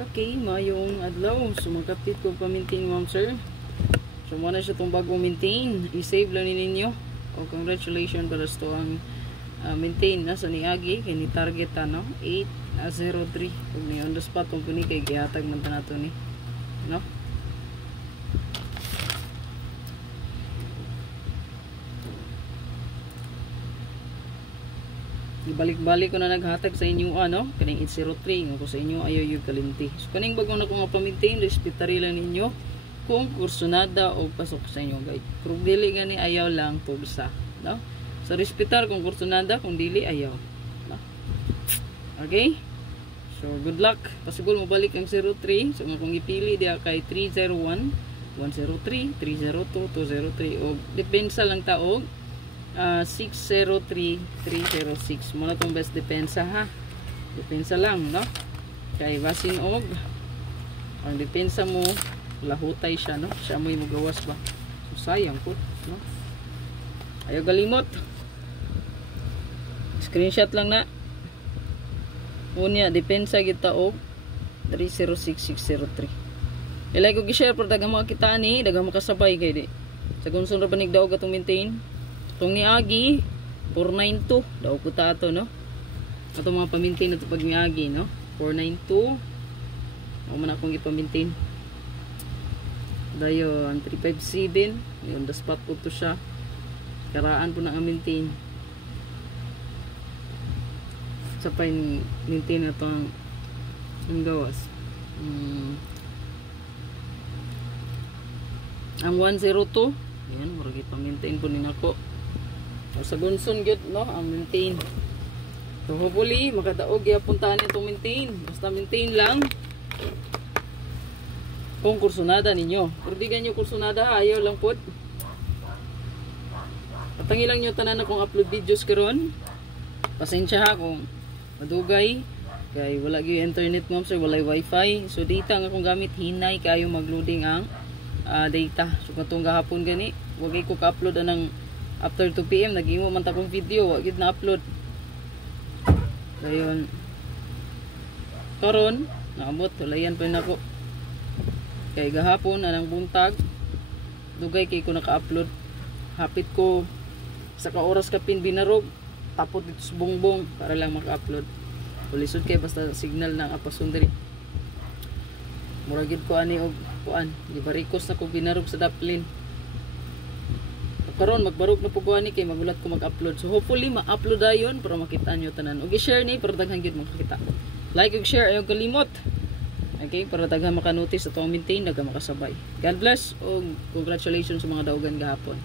Okay, mayong adlaw. So magkapit ko pa-maintain, ma'am sir. So muna siya itong bagong maintain. I-save lang ninyo. O congratulations para sa ang maintain na sa niagi. Kaya ni target 803. Kung ni on the spot kung kuni kay gihatag man nato ni. No? Ibalik-balik ko na naghatag sa inyo kaning 803 nga ko sa inyo ayaw yung kalinti. So kaning bagong na kung mapamintain, respetari lang ninyo kung kursunada o pasok sa inyo guys. Kung dili gani ayaw lang tugsa, no? So respetar kung kursunada, kung dili ayaw, no? Okay? So good luck. Pasigol mo balik ang 03. So kung ipili dia kay 301 103 302 203 o depensa lang taog 603-306 muna itong best depensa ha. Depensa lang, no? Kay basin og ang depensa mo lahutay siya, no? Siya mo'y magawas ba? So sayang po, no? Ayaw galimot. Screenshot lang na. Unya depensa kita og 306603. Ilay ko gi-share pero dagang makakita ni, dagang makasabay kay di. Sa gunson ra banig daog atong maintain. Itong niagi 492 daw ko ta ato, no? Atong mga pamintain na ito pag niagi, no? 492 ako man akong ipamintain dayo ang 357 yun the spot po to siya karaan po na ang maintain sa pa yung maintain na itong ang gawas ang 102 yan murag ipamintain po din ako. Sa gunson gyud, no, ang maintain. So hopefully makadaog puntahan itong maintain. Basta maintain lang. Kung kursunada ninyo. Pero di ganyo kursunada, ayaw lang pod. Patangi lang nyo tanan akong upload videos karon. Pasensya ha kung madugay kay wala gyud internet ma'am sir, walay wifi. So data nga akong gamit hinay kayo magloading ang data. So katong gahapon gani, wag ko ka-upload anang after 2 PM nag-imo man ta kong video, wag gid na upload. Dayon. Karon, naabot tulayan pa nako. Kay gahapon anang buntag dugay kay ko naka-upload. Hapit ko sa ka-oras kapin binarog, tapot dito sa bongbong para lang maka-upload. Ulisod kay basta signal ng apason diri. Mura gid ko ani og kuan, di barikos na ko binarog sa daplin. Karon magbarog na po ko ani kay magulat ko mag-upload. So hopefully ma-upload dayon para makita nyo tanan. Og i-share ni para daghan gyud makakita. Like ug share ayo kalimot. Okay, para daghan maka-notice atong maintain, daghan makasabay. God bless og congratulations sa mga daugan gahapon.